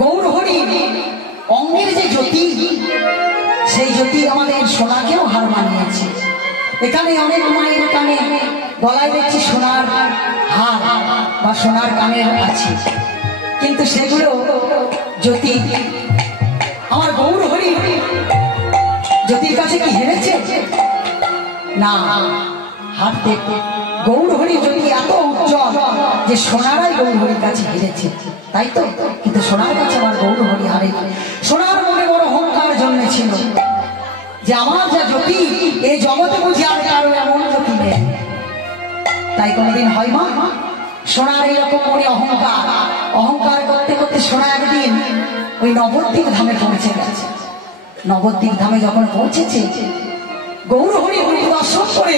গৌর হরি অঙ্গের যে জ্যোতি, সেই জ্যোতি আমাদের সোনাকেও হার মানিয়েছে। এখানে অনেক মায়ের কানে গলায় দেখছি সোনার হার বা সোনার কানের আছে, কিন্তু সেগুলো জ্যোতি আমার গৌর হরি জ্যোতির কাছে কি হেরেছে? না, হারতে গৌর হরি জ্যোতি এত উজ্জ্বল যে সোনারাই গৌর হরির কাছে হেরেছে, তাই তো। কিন্তু সোনার কাছে আমার গৌর হরি হারে। সোনার মনে বড় অহংকার জন্মেছিল যে আমার যা জ্যোতি এই জগতে বুঝি আর কারো এমন জ্যোতি নেই। তাই কোনদিন হয় মা সোনার এইরকম মনে অহংকার অহংকার করতে করতে সোনা একদিন ওই নবদ্বীপ ধামে পৌঁছে গেছে। নবদ্বীপ ধামে যখন পৌঁছেছে, গৌর হরি দর্শন করে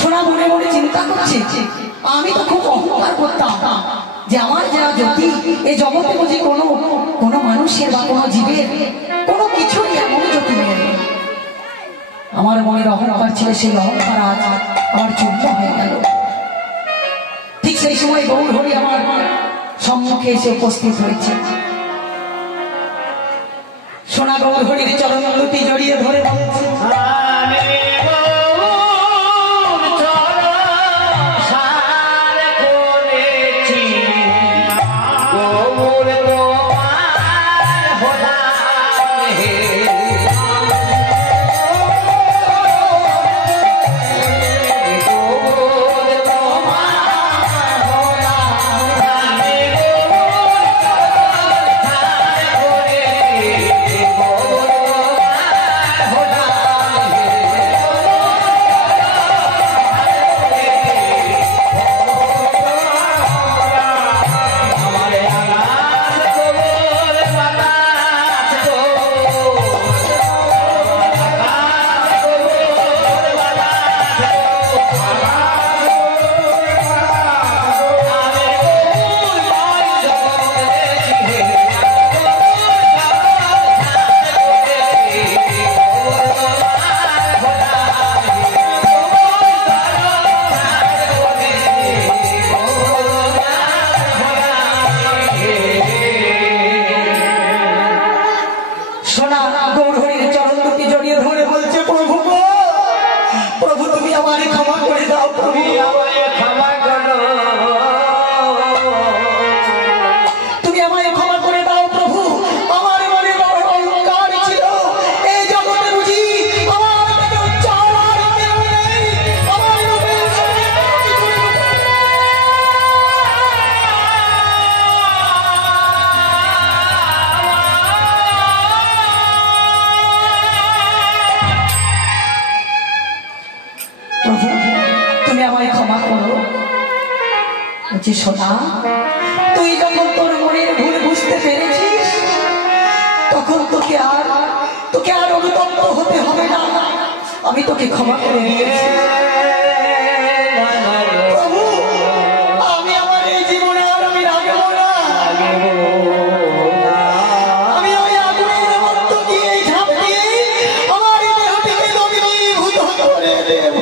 সোনা মনে মনে চিন্তা করছে, আমি তো খুব অহংকার করতাম যে আমার যারা জ্যোতি এই জগতে বুঝি কোনো মানুষের বা কোনো জীবের কোনো কিছুই এমন জ্যোতি নেই। আমার মনের অহংকার ছিল, সেই অহংকার আজ আমার চূর্ণ হয়ে গেল। ঠিক সেই সময় গৌর হরি আমার সম্মুখে এসে উপস্থিত হয়েছে। সোনা গৌর হরির চরণ দুটি জড়িয়ে ধরে বলছে, সোনা তুই যখন তোর মনের ভুল বুঝতে পেরেছিস, তখন তোকে আর অনুতপ্ত হতে হবে না, আমি তোকে ক্ষমা করে দিয়েছি। প্রভু, আমি আমার এই জীবনে আর আমি রাখবো না, আমি ওই আগুনের মধ্য দিয়ে ঝাঁপ দিয়ে আমার দেহটিকে দগ্ধীভূত করে দেব।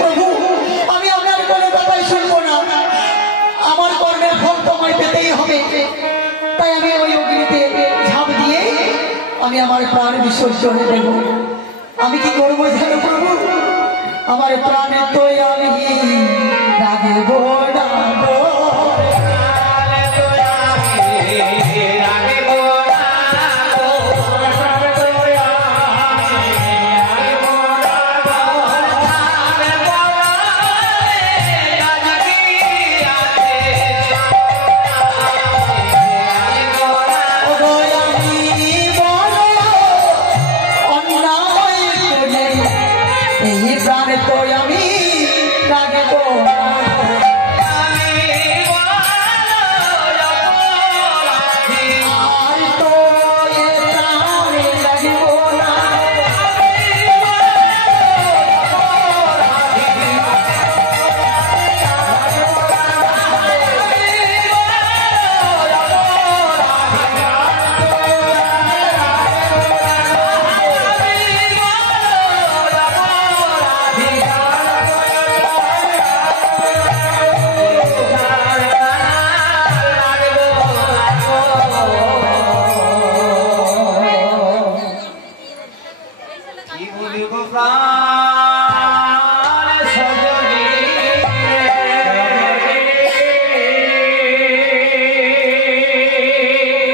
প্রভু, আমি আপনার কোনো কথাই শুনবো না, আমার কর্মের ফল তোমায় পেতেই হবে, তাই আমি ওই অগ্নিতে ঝাঁপ দিয়ে আমি আমার প্রাণ বিসর্জনে দেব। আমি কি করবো জানো প্রভু? আমার প্রাণের তো আমি রাখবো না।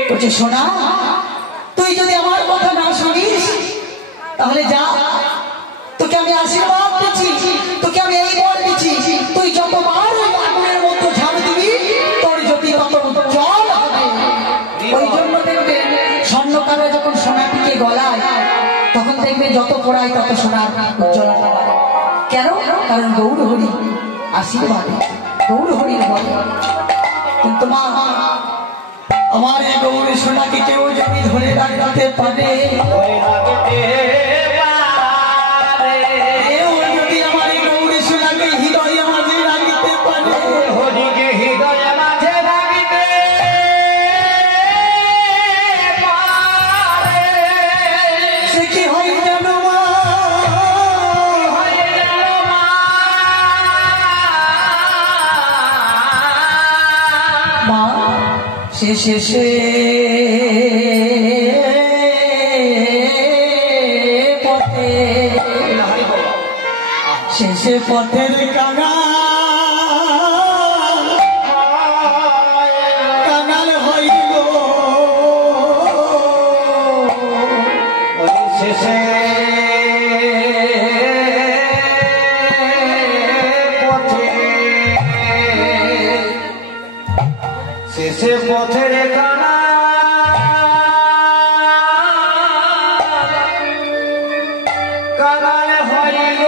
বলছে শোনা, তুই যদি আমার কথা না শুনিস তাহলে যা, তোকে আমি আশীর্বাদ দিচ্ছি, তোকে আমি এই বল দিচ্ছি, তুই যতবার আগুনের মতো ঝাড় দিবি তোর জ্যোতি তত উজ্জ্বল হবে। ওই জন্য দেখবে স্বর্ণকাররা যখন সোনাটিকে গলায় তখন দেখবে যত পোড়ায় তত সোনার উজ্জ্বলতা বাড়ে। কেন? কারণ গৌর হরি আশীর্বাদ, গৌর হরির বলে। কিন্তু মা, আমার এই গৌরী সোনাকে কেউ যদি ধরে রাখতে পারে, যদি আমার এই গৌরী সোনাকে হৃদয়ে মাঝে রাখতে পারে, হরিকে হৃদয়ে মাঝে রাখতে পারে, সে কি হয় জানো মা? মা শেষে পথে, শেষে পথের কাঙাল হইল, শেষে পথে, শেষে পথের কাঙাল হইল,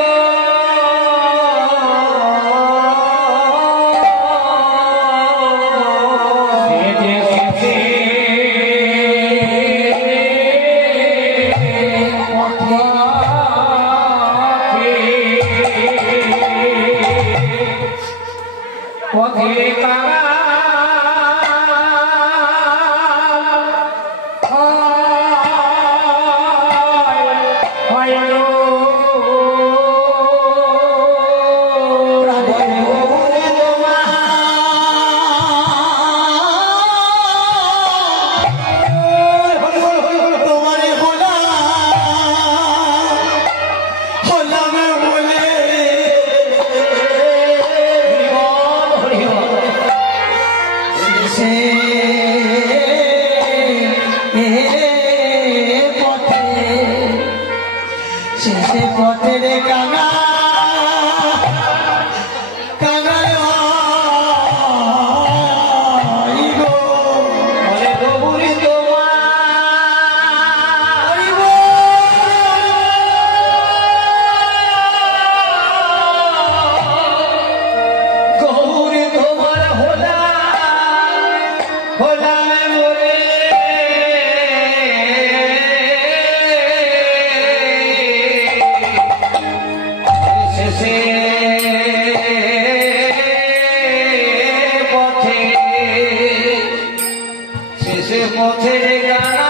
পথে শেষে পথের কাঙাল